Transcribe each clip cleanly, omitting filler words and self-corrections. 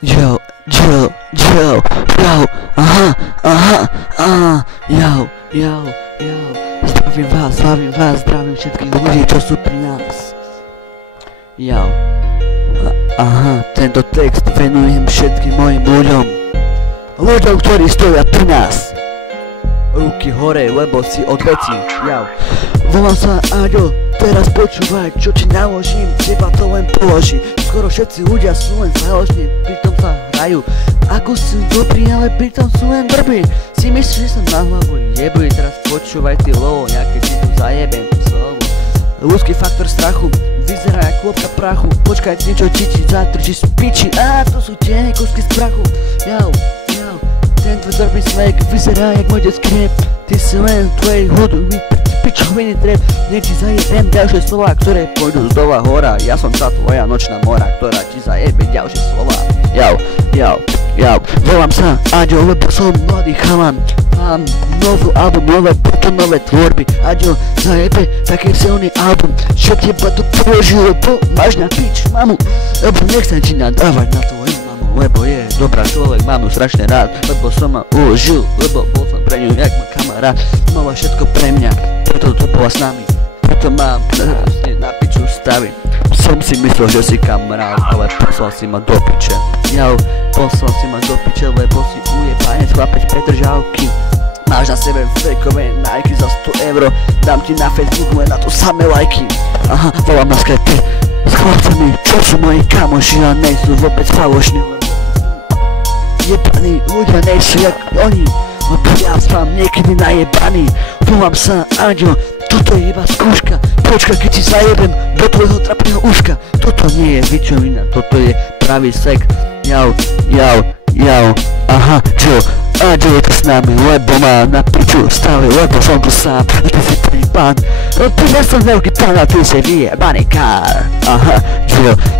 Yo, yo, yo, yo, yo, yo, yo. Zdravím vás, zdravím všetkých ľudí, čo sú pri nás. Yo. Tento text venujem všetkým mojim ľuďom. Ľuďom, ktorí stoja pri nás. Ruky hore, lebo si odvetí. Yo. Volám sa Aďo, teraz počúvaj, čo ti naložím, teba to len položí. Skoro všetci ľudia sú len záložní, pritom sa hrajú. Ako sú dobrí, ale pritom sú len drbí. Si myslíš, že sa na hlavu jebuj, teraz počúvaj ty lovo, nejaké ti tu zajebem slovo. Ľudský faktor strachu, vyzerá jak klopka prachu. Počkaj, niečo ti zatrčí z piči, to sú tie kusky z prachu. Jau, ten tvoj drbý smek vyzerá jak môj detský rap. Ty si len tvojej hudby pičoviny trep. Nech ti zajebem ďalšie slova, ktoré pôjdu z dola hora. Ja som tá tvoja nočná mora, ktorá ti zajebe ďalšie slova. Jau, volám sa Aďo, lebo som mladý chalan. Mám novú album, nové betonové tvorby. Aďo, zajebe taký silný album, že teba to položí, lebo máš na pič mamu. Lebo nechcem ti nadávať na tvoju mamu, lebo je dobrá človek, mám ju strašne rád. Lebo som ma uložil, lebo bol som pre ňu jak môj kamarát. Mala všetko pre mňa, preto to bola s nami. Preto mám na piču stavy. Som si myslel, že si kamarát, ale poslal si ma do piče. Poslal si ma do piče, lebo si ujebanec chlapec Petržalky. Máš na sebe fejkové Nike za 100 euro. Dám ti na Facebook len na to samé lajky. Volám na Skype s chlapcami, čo sú moji kamoši a nejsú vôbec falošní. Jebaní ľudia nejsú jak oni, lebo ja som niekedy najebaný. Volám sa Aďo, toto je iba skúška. Počkaj, keď ti zajebem do tvojho trapného uška. Toto nie je vičovina, toto je pravý sek. Jau, čo? Aďo je to s nami, lebo má na piču stále, lebo som tu sám. A ty si prvý pán, ja som veľký pán a ty si vyjebaný kár.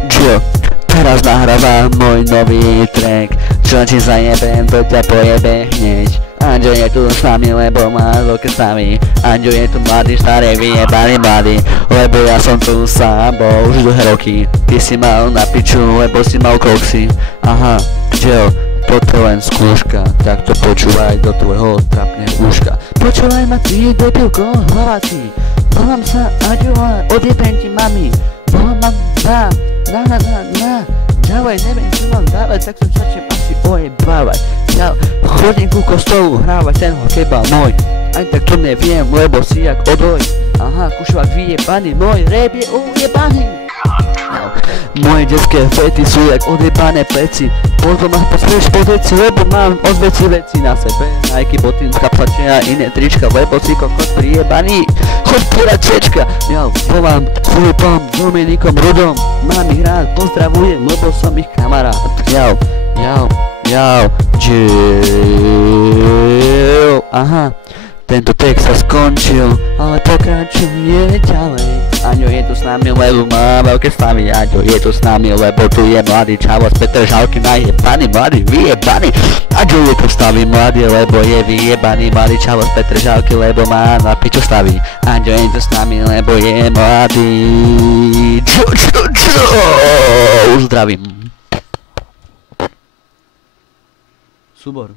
Čo? Teraz nahrávam môj nový track. Čo ti zajebem, to ťa pojebe hneď. Aďo je tu s nami, lebo má veľké stavy. Aďo je tu mladý, starý, vyjebaný mladý. Lebo ja som tu sám, bol už dlhé roky. Ty si mal na piču, lebo si mal koksy. Čo? Toto len skúška, tak to počúvaj do tvojho trapného uška. Počúvaj ma ty, debilko, hlavací. Volám sa Aďo a odjebem ti mami. Volám ma na. Ďalej neviem, čo mám dávať, tak som začnem asi ojebávať. Chodím ku kostolu, hrávať ten hokejbal môj. Aj tak to neviem, lebo si jak odoj. Kušovák vyjebaný, môj rap je ujebaný. Moje detské fety sú jak odjebané pleci. Potom ma posmieš podeci, lebo mám odveci veci na sebe. Nike, boty, kapsače a iné trička, lebo si kokos prijebaný. Choď pírať cečka. Volám s Filipom, Dominikom, Rudom. Mám ich rád, pozdravujem, lebo som ich kamarát. Tento text sa skončil, ale pokračuje ďalej. Aďo je tu s nami, lebo má veľké stavy. Aďo je tu s nami, lebo tu je mladý čavo z Petržalky, najebaný, mladý, vyjebaný. Aďo je tu s nami mladý, lebo je vyjebaný, mladý čavo z Petržalky, lebo má na piču stavy. Aďo je tu s nami, lebo je mladý. Zdravím. Súbor.